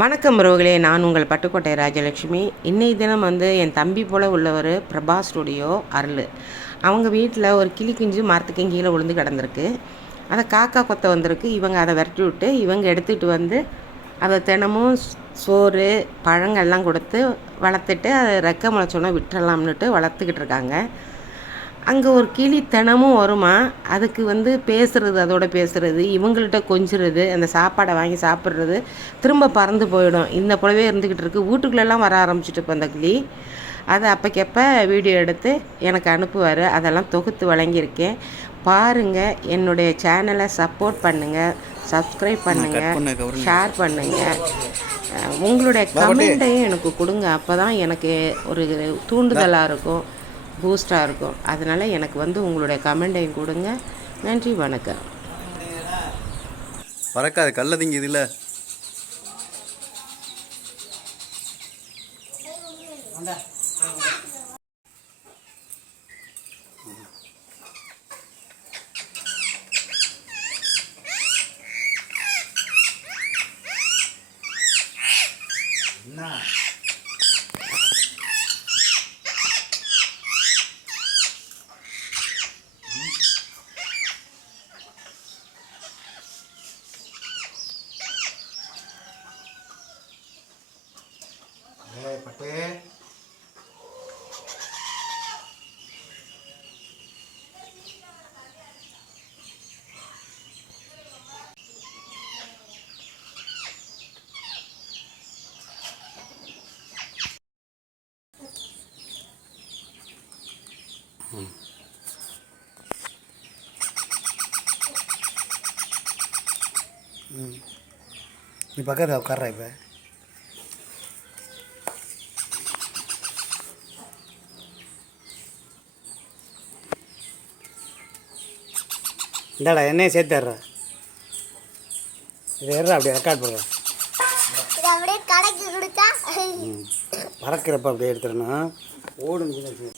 வணக்கம் உறவுகளே நான் உங்கள் பட்டுக்கோட்டை ராஜலட்சுமி. இன்னைய தினம் வந்து என் தம்பி போல் உள்ளவர் பிரபா ஸ்டுடியோ அருள். அவங்க வீட்டில் ஒரு கிளி குஞ்சு மரத்துக்கு கீழே விழுந்து கிடந்திருக்கு. அதை காக்கா கொத்த வந்திருக்கு. இவங்க அதை விரட்டி விட்டு இவங்க எடுத்துகிட்டு வந்து அதை தினமும் சோறு பழங்கள்லாம் கொடுத்து வளர்த்துட்டு அதை ரெக்க முளைச்சோன்னா விட்டுறலாம்னுட்டு வளர்த்துக்கிட்டு இருக்காங்க. அங்கே ஒரு கிளி தினமும் வருமா? அதுக்கு வந்து பேசுறது அதோட பேசுறது இவங்கள்ட்ட கொஞ்சுறது அந்த சாப்பாடை வாங்கி சாப்பிட்றது திரும்ப பறந்து போயிடும். இந்த போலவே இருந்துக்கிட்டு இருக்கு. வீட்டுக்குள்ளெல்லாம் வர ஆரம்பிச்சிட்டு இப்போ அந்த கிளி. அதை அப்போக்கப்ப வீடியோ எடுத்து எனக்கு அனுப்புவார். அதெல்லாம் தொகுத்து வழங்கியிருக்கேன். பாருங்கள் என்னுடைய சேனலை சப்போர்ட் பண்ணுங்கள் சப்ஸ்கிரைப் பண்ணுங்கள் ஷேர் பண்ணுங்கள் உங்களுடைய கமெண்ட்டையும் எனக்கு கொடுங்க. அப்போ தான் எனக்கு ஒரு தூண்டுதலாக இருக்கும். பூஸ்டாக இருக்கும். அதனால் எனக்கு வந்து உங்களுடைய கமெண்ட்டையும் கொடுங்க. நன்றி வணக்கம். பறக்காது கல்ல HP hmm. Hmm. Ini pakai daw karai, Pak. இந்தாடா என்னையும் சேர்த்து தர்ற இது ஏறா அப்படியே ரெக்கார்ட் பண்ணுறேன் பறக்கிறப்ப அப்படியே எடுத்துடணும். இருக்கு.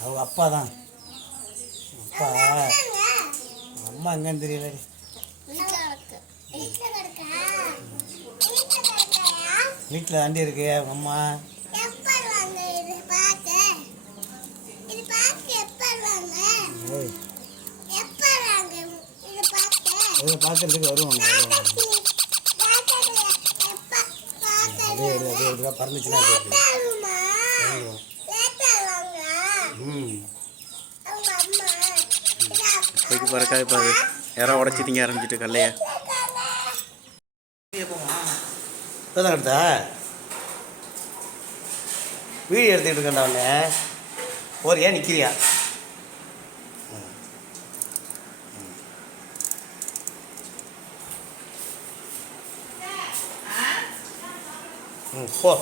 அவங்க அப்பா தான். அப்பா? அம்மா எங்கன்னு தெரியல வீட்டுல கிடக்கு. வீட்டுல கிடக்கா? வீட்டுல கிடக்காயா? வீட்டில் தாண்டி இருக்கு அம்மா. இது பார்க்கறதுக்கு வருவாங்க. அப்படியே எடு, அப்படியே எடுக்கா பறந்துச்சுன்னா? ம். இப்போதைக்கு பறக்காது பாரு யாரோ உடச்சி திங்க ஆரம்பிச்சிட்டு கல்லைய. இப்போதான் எடுத்தா வீடியோ எடுத்துக்கிட்டு இருக்கேன்டா அவனே போறியா நிற்கிறியா ம். போ.